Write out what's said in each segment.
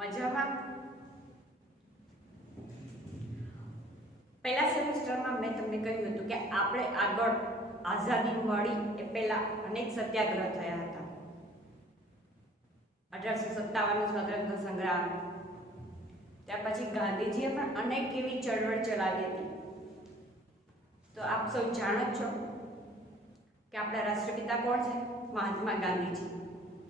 મજામાં? પહેલા સેમેસ્ટરમાં મેં તમને કહ્યું હતું કે આપણે આગળ આઝાદી મળી એ પહેલા અનેક સત્યાગ્રહ થયા હતા. 1857 સ્વાતંત્ર્ય સંગ્રામ, ત્યાર પછી ગાંધીજીએ પણ અનેક એવી ચળવળ ચલાવી હતી. તો આપ સૌ જાણો છો કે આપણા રાષ્ટ્રપિતા કોણ છે? મહાત્મા ગાંધીજી,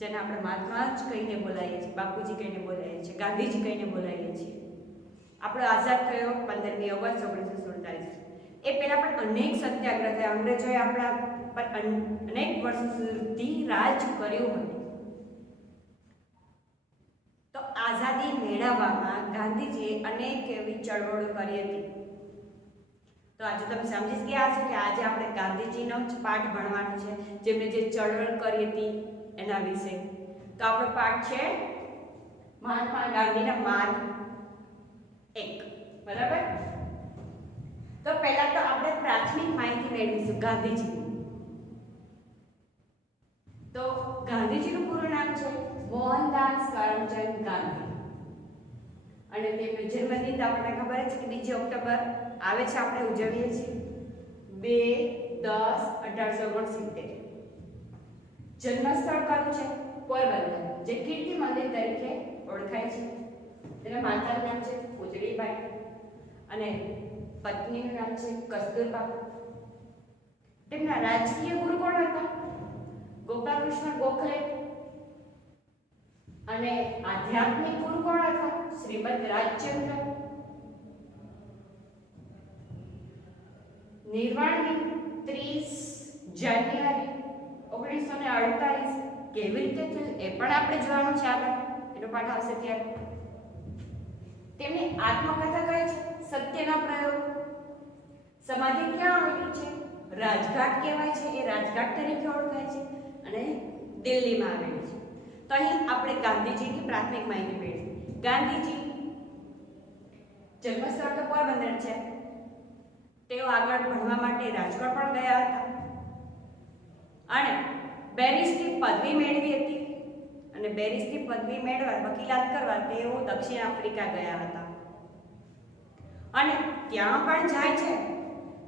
જેને આપણે મહાત્મા જ કહીને બોલાવીએ છીએ, બાપુજી કહીને બોલાવીએ છીએ, ગાંધીજી કહીને બોલાવીએ છીએ. આપણો આઝાદ થયો 15મી ઓગસ્ટ 1947. એ પહેલા પણ અનેક સત્યાગ્રહ થયા. અંગ્રેજોએ આપણા પર અનેક વર્ષો સુધી રાજ કર્યું હતું. તો આઝાદી મેળવવામાં ગાંધીજીએ અનેક એવી ચળવળો કરી હતી. તો આજે તમે સમજી ગયા છો કે આજે આપણે ગાંધીજીનો જ પાઠ ભણવાનો છે, જેમણે જે ચળવળ કરી હતી એના વિશે. તો આપણો પાઠ છે મહાત્મા ગાંધીના માર્ગ 1. બરાબર? તો પહેલા તો આપણે પ્રાથમિક માહિતી મેળવીશું ગાંધીજી. તો ગાંધીજીનું પૂરું નામ છે મોહનદાસ કરમચંદ ગાંધી, અને તેમનો જન્મદિન આપણને ખબર છે કે 2 ઓક્ટોબર આવે છે, આપણે ઉજવીએ છીએ 2/10/1869. જન્મસ્થળ કયું છે? પોરબંદર, જે કીર્તિ મંદિર તરીકે ઓળખાય છે. તેના માતાનું નામ છે પૂતળીબાઈ અને પત્નીનું નામ છે કસ્તુરબા. તેમના રાજકીય ગુરુ કોણ હતા? ગોપાલકૃષ્ણ ગોખલે. અને આધ્યાત્મિક ગુરુ કોણ હતા? શ્રીમદ રાજચંદ્ર. નિર્વાણ દિન 30 જાન્યુઆરી 1948 કેવી રીતે થયું એ પણ આપણે જોવાનું છે. આગળ એનો પાઠ આવશે ત્યારે. તેમની આત્મકથા કઈ છે? સત્યના પ્રયોગ. સમાધિ ક્યાં આવેલી છે? રાજઘાટ કહેવાય છે, એ રાજઘાટ તરીકે ઓળખાય છે, અને દિલ્હીમાં આવેલી છે. તો અહીં આપણે ગાંધીજીની પ્રાથમિક માહિતી મેળવી. ગાંધીજી જન્મસ્થળ તો પોરબંદર છે. તેઓ આગળ ભણવા માટે રાજકોટ પણ ગયા હતા અને બેરિસ્ટરી પદવી મેળવી હતી. અને બેરિસ્ટરી પદવી મેળવવા, વકીલાત કરવા તેઓ દક્ષિણ આફ્રિકા ગયા હતા. અને ત્યાં પણ જાય છે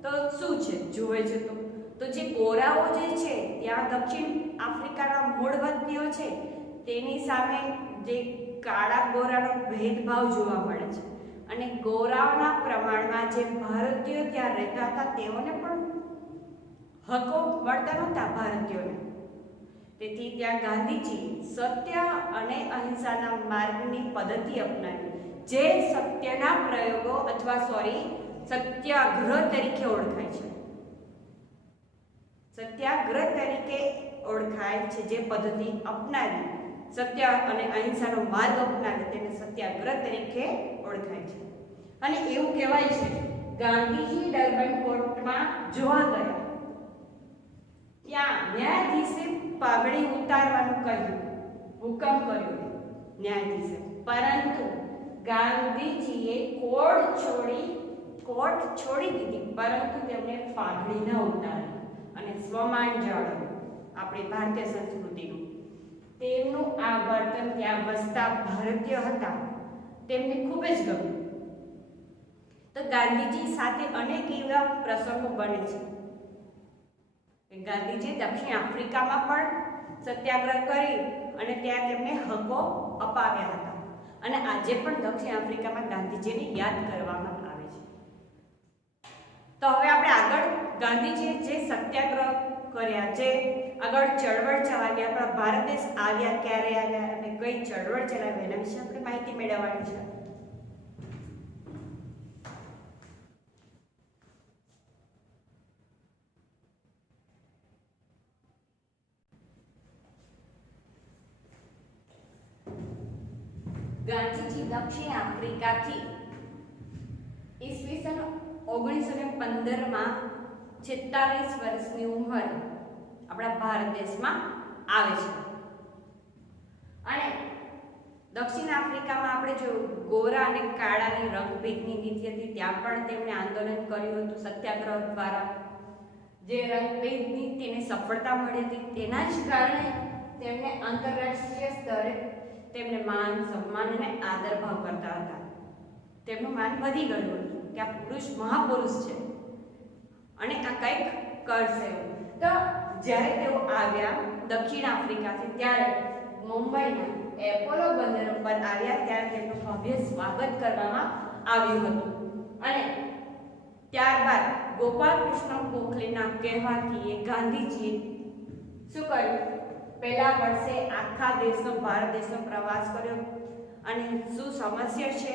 તો શું છે જુએ છે તો જે ગોરાઓ જે છે ત્યાં દક્ષિણ આફ્રિકાના મૂળ વતનીઓ છે તેની સામે જે કાળા ગોરાનો ભેદભાવ જોવા મળે છે. અને ગોરાઓના પ્રમાણમાં જે ભારતીયો ત્યાં રહેતા હતા તેઓને પણ હકો મળતા નહોતા ભારતીયોને. તેથી ત્યાં ગાંધીજી સત્ય અને અહિંસાના માર્ગની પદ્ધતિ અપનાવી, જે સત્યના પ્રયોગો અથવા સત્યાગ્રહ તરીકે ઓળખાય છે. સત્યાગ્રહ તરીકે ઓળખાય છે જે પદ્ધતિ અપનાવી, સત્ય અને અહિંસાનો માર્ગ અપનાવી, તેને સત્યાગ્રહ તરીકે ઓળખાય છે. અને એવું કહેવાય છે ગાંધીજી ડર્બન કોર્ટમાં જોવા ગયા, ત્યાં ન્યાયાધીશે પાઘડી ઉતારવાનું કહ્યું, હુકમ કર્યો ન્યાયાધીશે, પરંતુ ગાંધીજીએ કોર્ટ છોડી દીધી, પરંતુ તેમને પાઘડી ન ઉતારી અને સ્વમાન જાળવ્યું, આપણી ભારતીય સંસ્કૃતિનું. તેમનું આ વર્તન ત્યાં વસતા ભારતીય હતા તેમને ખૂબ જ ગમ્યું. તો ગાંધીજી સાથે અનેક એવા પ્રસંગો બને છે. ગાંધીજી દક્ષિણ આફ્રિકામાં પણ સત્યાગ્રહ કરી અને ત્યાં તેમને હકો અપાવ્યા હતા. અને આજે પણ દક્ષિણ આફ્રિકામાં ગાંધીજીને યાદ કરવામાં આવે છે. તો હવે આપણે આગળ ગાંધીજીએ જે સત્યાગ્રહ કર્યા, જે આગળ ચળવળ ચલાવી, આપણા ભારત દેશ આવ્યા, ક્યારે આવ્યા અને કઈ ચળવળ ચલાવી, એના વિશે આપણે માહિતી મેળવવાની છે. ગાંધીજી દક્ષિણ આફ્રિકાથી ઈસવીસન 1915માં 46 વર્ષની ઉંમરે આપણા ભારત દેશમાં આવે છે. અને દક્ષિણ આફ્રિકામાં આપણે જો ગોરા અને કાળાની રંગભેદની નીતિ હતી, ત્યાં પણ તેમણે આંદોલન કર્યું હતું સત્યાગ્રહ દ્વારા. જે રંગભેદ નીતિને સફળતા મળી હતી, તેના જ કારણે તેમને આંતરરાષ્ટ્રીય સ્તરે તેમને માન સન્માન અને આદર ભાવ કરતા હતા. તેમનું માન વધી ગયું હતું કે આ પુરુષ મહાપુરુષ છે અને આ કંઈક કરશે. તો જ્યારે તેઓ આવ્યા દક્ષિણ આફ્રિકાથી, ત્યારે મુંબઈના એપોલો બંદર પર આવ્યા ત્યારે તેમનું ભવ્ય સ્વાગત કરવામાં આવ્યું હતું. અને ત્યારબાદ ગોપાલ કૃષ્ણ ગોખલેના કહેવાથી ગાંધીજીએ શું કર્યું? પહેલા વર્ષે આખા દેશનો, ભારત દેશનો પ્રવાસ કર્યો અને શું સમસ્યા છે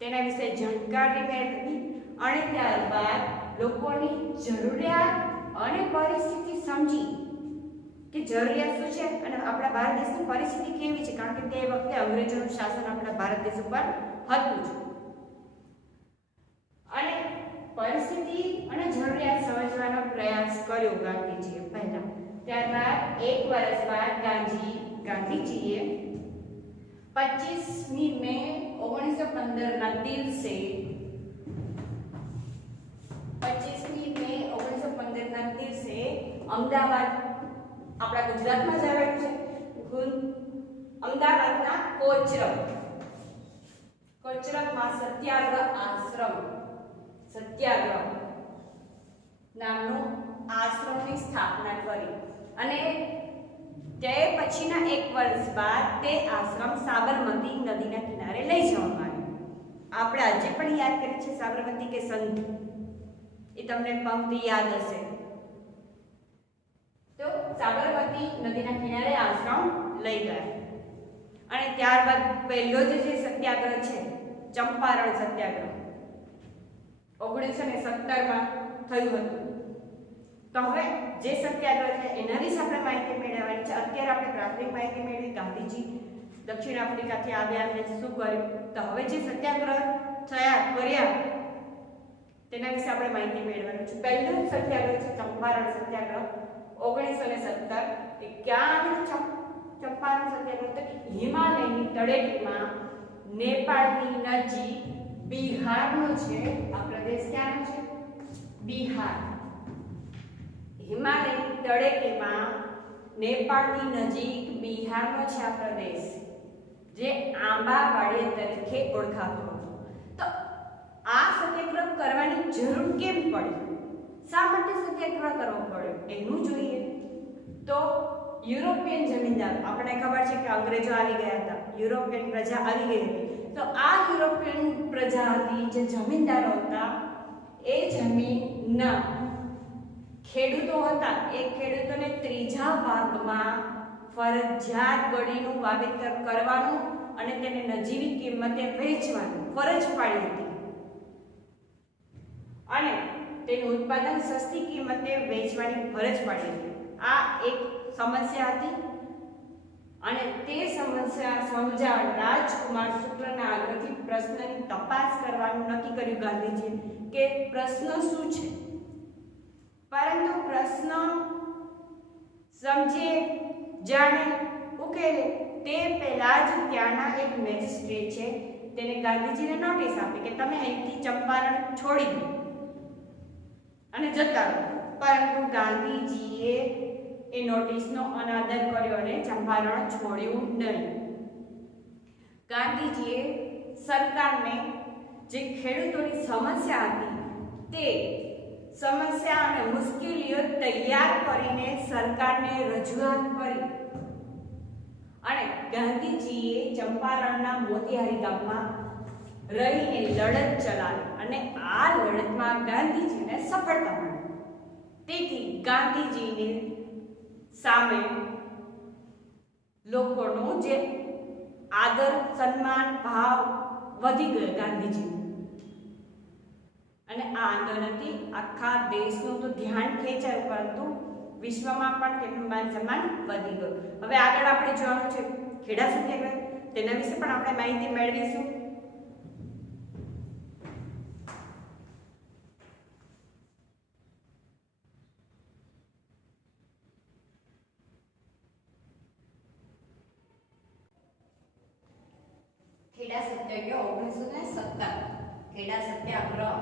તેના વિશે જાણકારી મેળવી અને ત્યારબાદ લોકોની જરૂરિયાત અને પરિસ્થિતિ સમજી કે જરૂરિયાત શું છે અને આપણા ભારત દેશની પરિસ્થિતિ કેવી છે, કારણ કે તે વખતે અંગ્રેજોનું શાસન આપણા ભારત દેશ ઉપર હતું જ. અને પરિસ્થિતિ અને જરૂરિયાત સમજવાનો પ્રયાસ કર્યો ગાંધીજીએ પહેલા. ત્યારબાદ એક વર્ષ બાદ ગાંધીજીએ 25મી મે 1915 ના દિવસે 25મી મે 1915 ના દિવસે અમદાવાદ, આપણા ગુજરાતમાં જ આવેલું છે, અમદાવાદના કોચરબમાં સત્યાગ્રહ નામનું આશ્રમની સ્થાપના કરી. અને તે પછીના એક વર્ષ બાદ તે આશ્રમ સાબરમતી નદીના કિનારે લઈ જવામાં આવ્યો. આપણે આજે પણ યાદ કરીએ છીએ સાબરમતી કે સંત, એ તમને પંક્તિ યાદ હશે. તો સાબરમતી નદીના કિનારે આશ્રમ લઈ ગયા. અને ત્યારબાદ પહેલો જે સત્યાગ્રહ છે, ચંપારણ સત્યાગ્રહ 1917માં થયું હતું. તો હવે જે સત્યાગ્રહ છે એના વિશે આપણે માહિતી મેળવવાની છે. અત્યારે આપણે પ્રાથમિક માહિતી મેળવી, ગાંધીજી દક્ષિણ આફ્રિકાથી આવ્યા અને શું કર્યું. તો હવે જે સત્યાગ્રહ કર્યા તેના વિશે આપણે માહિતી મેળવવાની છે. પહેલો સત્યાગ્રહ છે ચંપારણ સત્યાગ્રહ 1917. એ ક્યાં ચંપારણ સત્યાગ્રહ? તો હિમાલયની તળેટીમાં નેપાળની નજીક બિહારનો છે. આ પ્રદેશ ક્યાંનો છે? બિહાર. હિમાલયની તળેટીમાં નેપાળની નજીક બિહારનો છે આ પ્રદેશ, જે આંબાવાડી તરીકે ઓળખાતો હતો. તો આ સત્યાગ્રહ કરવાની જરૂર કેમ પડી? શા માટે સત્યાગ્રહ કરવો પડ્યો એનું જોઈએ. તો યુરોપિયન જમીનદાર, આપણને ખબર છે કે અંગ્રેજો આવી ગયા હતા, યુરોપિયન પ્રજા આવી ગઈ હતી. તો આ યુરોપિયન પ્રજા હતી, જે જમીનદારો હતા, એ જમીનના ખેડૂતો હતા, એ ખેડૂતોને ત્રીજા ભાગમાં ફરજિયાત ગળીનું વાવેતર કરવાનું અને તેને નજીવી કિંમતે વેચવાનું ફરજ પાડી હતી. અને તેનું ઉત્પાદન સસ્તી કિંમતે વેચવાની ફરજ પાડી હતી. આ એક સમસ્યા હતી. અને તે સમસ્યા સમજાવવા રાજકુમાર શુક્લના આગ્રહથી પ્રશ્નની તપાસ કરવાનું નક્કી કર્યું ગાંધીજીએ કે પ્રશ્ન શું છે. પરંતુ પ્રશ્ન સમજે, જાણે, ઉકેલે તે પહેલા જ ત્યાંના એક મેજિસ્ટ્રેટ છે તેને ગાંધીજીને નોટિસ આપી કે તમે અહીંથી ચંપારણ છોડી દો અને જતા રહો. પરંતુ ગાંધીજીએ એ નોટિસનો અનાદર કર્યો અને ચંપારણ છોડ્યું નહીં. ગાંધીજીએ સરકારને જે ખેડૂતોની સમસ્યા હતી તે સમસ્યા અને મુશ્કેલીઓ તૈયાર કરીને સરકારને રજૂઆત કરી. અને ગાંધીજીએ ચંપારણના મોતિહારી ગામમાં રહીને લડત ચલાવી અને આ લડતમાં ગાંધીજીને સફળતા મળી. તેથી ગાંધીજીની સામે લોકોનો જે આદર, સન્માન, ભાવ વધી ગયો ગાંધીજી. અને આ આંદોલનથી આખા દેશનું તો ધ્યાન ખેંચાયું, પરંતુ વિશ્વમાં પણ તેમનું માન સન્માન વધી ગયું. હવે આગળ આપણે જોવાનું છે ખેડા સત્યાગ્રહ, તેના વિશે પણ આપણે માહિતી મેળવીશું. ખેડા સત્યાગ્રહ 1917. ખેડા સત્યાગ્રહ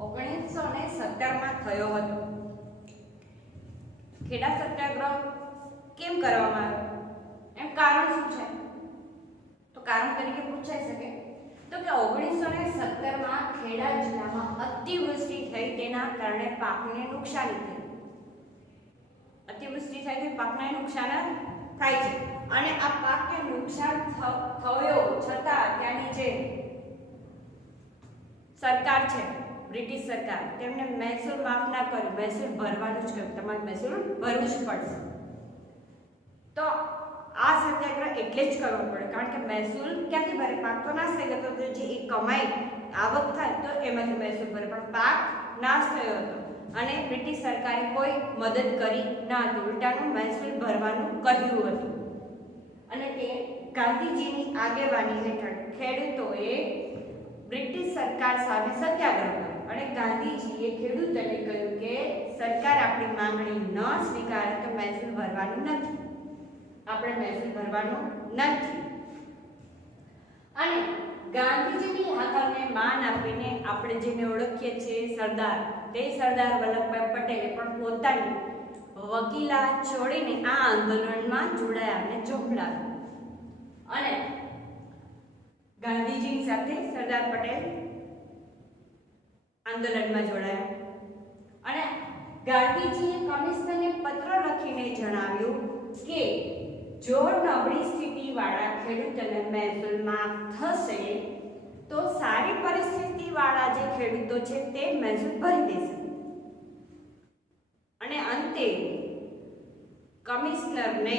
1917માં થયો હતો. ખેડા સત્યાગ્રહ કેમ કરવામાં આવ્યો? એમ કારણ શું છે? 1917 ખેડા જિલ્લામાં અતિવૃષ્ટિ થઈ તેના કારણે પાકને નુકસાની થઈ. અતિવૃષ્ટિ થાય તો પાકને નુકસાન થાય છે અને આ પાકને નુકસાન થયો છતાં ત્યાંની જે સરકાર છે, બ્રિટિશ સરકાર, તેમને મહેસૂલ માફ ના કર્યું, મહેસૂલ ભરવાનું જ કહ્યું, તમારે મહેસૂલ ભરવું જ પડશે. તો આ સત્યાગ્રહ એટલે જ કરવો પડે કારણ કે મહેસૂલ ક્યાંથી ભરે? પાક તો નાશ થઈ ગયો, તો જે એ કમાઈ આવક થાય તો એમાંથી મહેસૂલ ભરે, પણ પાક નાશ થયો હતો અને બ્રિટિશ સરકારે કોઈ મદદ કરી ન હતી, ઉલટાનું મહેસૂલ ભરવાનું કહ્યું હતું. અને તે ગાંધીજીની આગેવાની હેઠળ ખેડૂતોએ બ્રિટિશ સરકાર સામે સત્યાગ્રહ કર્યો અને ગાંધીજીએ ખેડૂતોને કહ્યું કે સરકાર આપણી માંગણી ન સ્વીકારે તો મહેસૂલ ભરવાનું નથી, આપણે મહેસૂલ ભરવાનું નથી. અને ગાંધીજીની હાકલને માન આપીને આપણે જેને ઓળખીએ છીએ સરદાર, તે સરદાર વલ્લભભાઈ પટેલે પણ પોતાની વકીલા છોડીને આ આંદોલનમાં જોડાયા અને જોડાયા. અને ગાંધીજીની સાથે સરદાર પટેલ આંદોલનમાં જોડાયા અને ગાંધીજીએ કમિશનરને પત્ર લખીને જણાવ્યું કે જો નબળી સ્થિતિવાળા ખેડૂતોને મહેસૂલ માફ થશે તો સારી પરિસ્થિતિવાળા જે ખેડૂતો છે તે મહેસૂલ ભરી દેશે. અને અંતે કમિશનરને,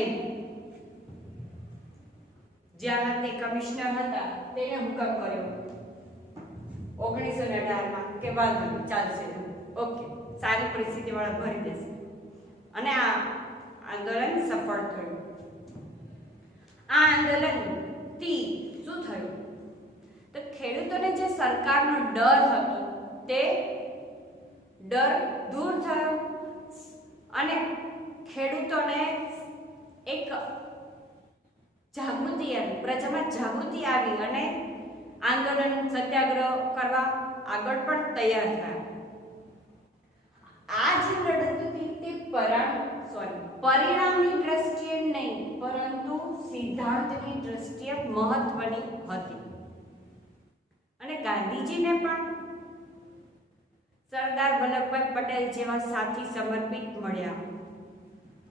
જ્યાં તે કમિશનર હતા તેને હુકમ કર્યો 1918માં કે વાંધો નહીં, ચાલશે, ઓકે, સારી પરિસ્થિતિવાળા ભરી દેશે. અને આ આંદોલન સફળ થયું. આ આંદોલનથી શું થયું? તો ખેડૂતોને જે સરકારનો ડર હતો તે ડર દૂર થયો અને ખેડૂતોને એક જાગૃતિ આવી, પ્રજામાં જાગૃતિ આવી અને આંદોલન સત્યાગ્રહ કરવા આગળ પણ તૈયાર થયા. આ જે લડત હતી તે પરિણામની દ્રષ્ટિએ નહીં પરંતુ સિદ્ધાંતની દ્રષ્ટિએ મહત્વની હતી. અને ગાંધીજીને પણ સરદાર વલ્લભભાઈ પટેલ જેવા સાથી સમર્પિત મળ્યા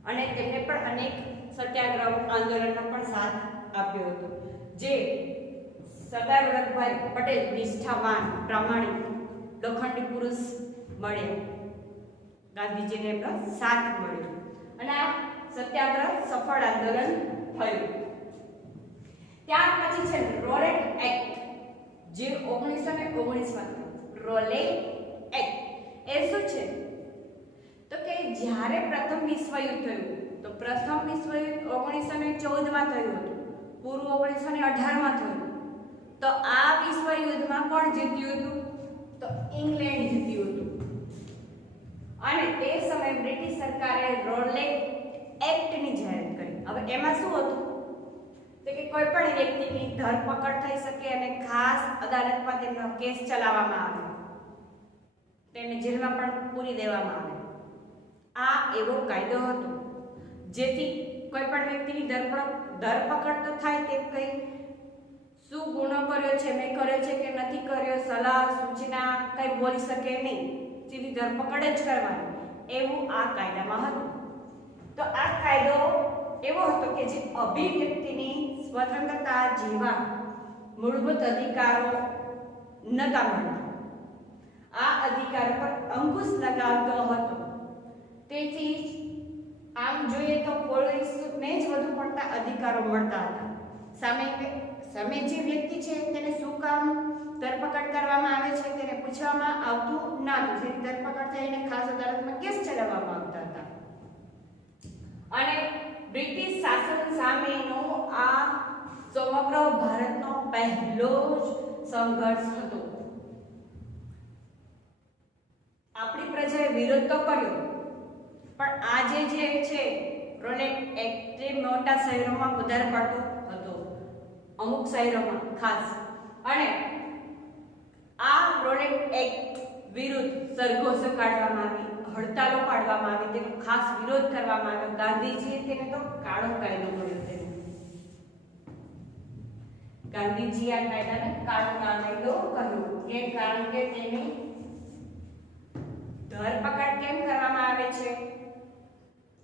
અને તેમને પણ અનેક સત્યાગ્રહ આંદોલનનો પણ સાથ આપ્યો હતો. જે સરદાર વલ્લભભાઈ પટેલ નિષ્ઠાવાન, પ્રામાણિક, લોખંડી પુરુષ મળ્યા, ગાંધીજીને એમનો સાથ મળ્યો અને આ સત્યાગ્રહ સફળ આંદોલન થયું. ત્યાર પછી છે રોલેટ એક્ટ, જે 1919માં રોલેટ એક્ટ એ શું છે? તો કે જ્યારે પ્રથમ વિશ્વયુદ્ધ થયું, તો પ્રથમ વિશ્વયુદ્ધ 1914માં થયું હતું, પૂરું 1918માં થયું. તો આ વિશ્વયુદ્ધમાં કોણ જીત્યું હતું? તો ઇંગ્લેન્ડ જીત્યું હતું. અને તે સમયે બ્રિટિશ સરકારે રોલેટ એક્ટની જાહેરાત કરી. હવે એમાં શું હતું? તો કે કોઈ પણ વ્યક્તિની ધરપકડ થઈ શકે અને ખાસ અદાલતમાં તેમનો કેસ ચલાવવામાં આવે, તેને જેલમાં પણ પૂરી દેવામાં આવે. આ એવો કાયદો હતો જેથી કોઈ પણ વ્યક્તિની ધરપકડ તો થાય તે કઈ શું ગુનો કર્યો છે, મેં કર્યો છે કે નથી કર્યો, સલાહ સૂચના કઈ બોલી શકે નહીં, સીધી ધરપકડ જ કરવાની, એવું આ કાયદામાં હતું. તો આ કાયદો એવો હતો કે જે અભિવ્યક્તિની સ્વતંત્રતા જેવા મૂળભૂત અધિકારો નતા મળતા, આ અધિકાર પર અંકુશ લગાવતો હતો. તેથી આમ જોઈએ તો પોલીસને જ વધુ પડતા અધિકારો મળતા હતા. સામે જે વ્યક્તિ છે તેને શું કામ ધરપકડ કરવામાં આવે છે તેને પૂછવામાં આવતું ન હતું. જેની ધરપકડ થઈને ખાસ અદાલતમાં કેસ ચલાવવામાં આવતા હતા. અને બ્રિટિશ શાસન સામેનો આ સમગ્ર ભારતનો પહેલો જ સંઘર્ષ હતો. આપણી પ્રજાએ વિરોધ તો કર્યો, પણ આજે જે છે રોલેટ એક્ટ તે મોટા શહેરોમાં વધારે પડતો હતો, અમુક શહેરોમાં ખાસ. અને આ રોલેટ એક્ટ વિરુદ્ધ સરઘોષો કાઢવામાં આવી, હડતાલો પાડવામાં આવી, તેનો ખાસ વિરોધ કરવામાં આવ્યો. ગાંધીજીએ તેને તો કાળો કાયદો કર્યો. ગાંધીજી આ કાયદાને કાળો કાયદો કહ્યો કે કારણ કે તેની ધરપકડ કેમ કરવામાં આવે છે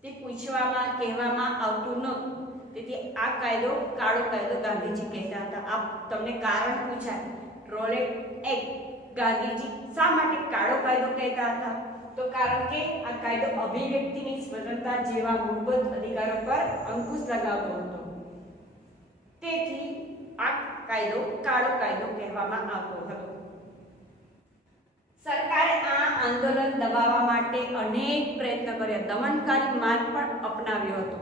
તે પૂછવામાં કહેવામાં આવતું નહોતું, તેથી આ કાયદો કાળો કાયદો ગાંધીજી કહેતા હતા. આ તમને કારણ પૂછાય, રોલેટ એક્ટ ગાંધીજી શા માટે કાળો કાયદો કહેતા હતા? તો કારણ કે આ કાયદો અભિવ્યક્તિની સ્વતંત્રતા જેવા મૂળભૂત અધિકારો પર અંકુશ લગાવતો હતો, તેથી આ કાયદો કાળો કાયદો કહેવામાં આવતો હતો. સરકારે આ આંદોલન દબાવવા માટે અનેક પ્રયત્ન કર્યા, દમનકારી માર્ગ પણ અપનાવ્યો હતો.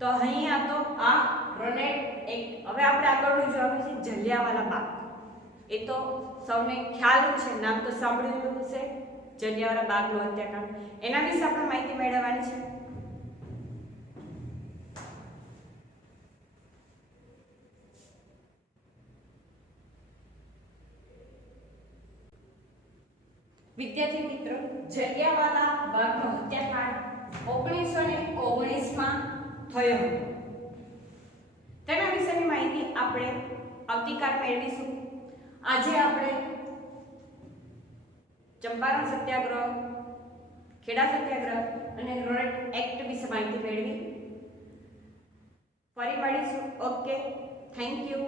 તો અહીંયા તો આ રોલેટ એક્ટ. હવે આપણે આગળનું જોવાનું છે જલિયાવાલા બાગ. એ તો સૌને ખ્યાલ છે, નામ તો સાંભળેલું છે, જલિયાવાલા બાગનો હત્યાકાંડ. એના વિશે આપણે માહિતી મેળવવાની છે. વિદ્યાર્થી મિત્રો, જલિયાવાલા બાગનો હત્યાકાંડ 1919માં થયો હતો. તેના વિશેની માહિતી આપણે આવતીકાલ મેળવીશું. આજે આપણે ચંપારણ સત્યાગ્રહ, ખેડા સત્યાગ્રહ અને રોલેટ એક્ટ વિશે માહિતી મેળવી. ફરી મળીશું. Okay, thank you.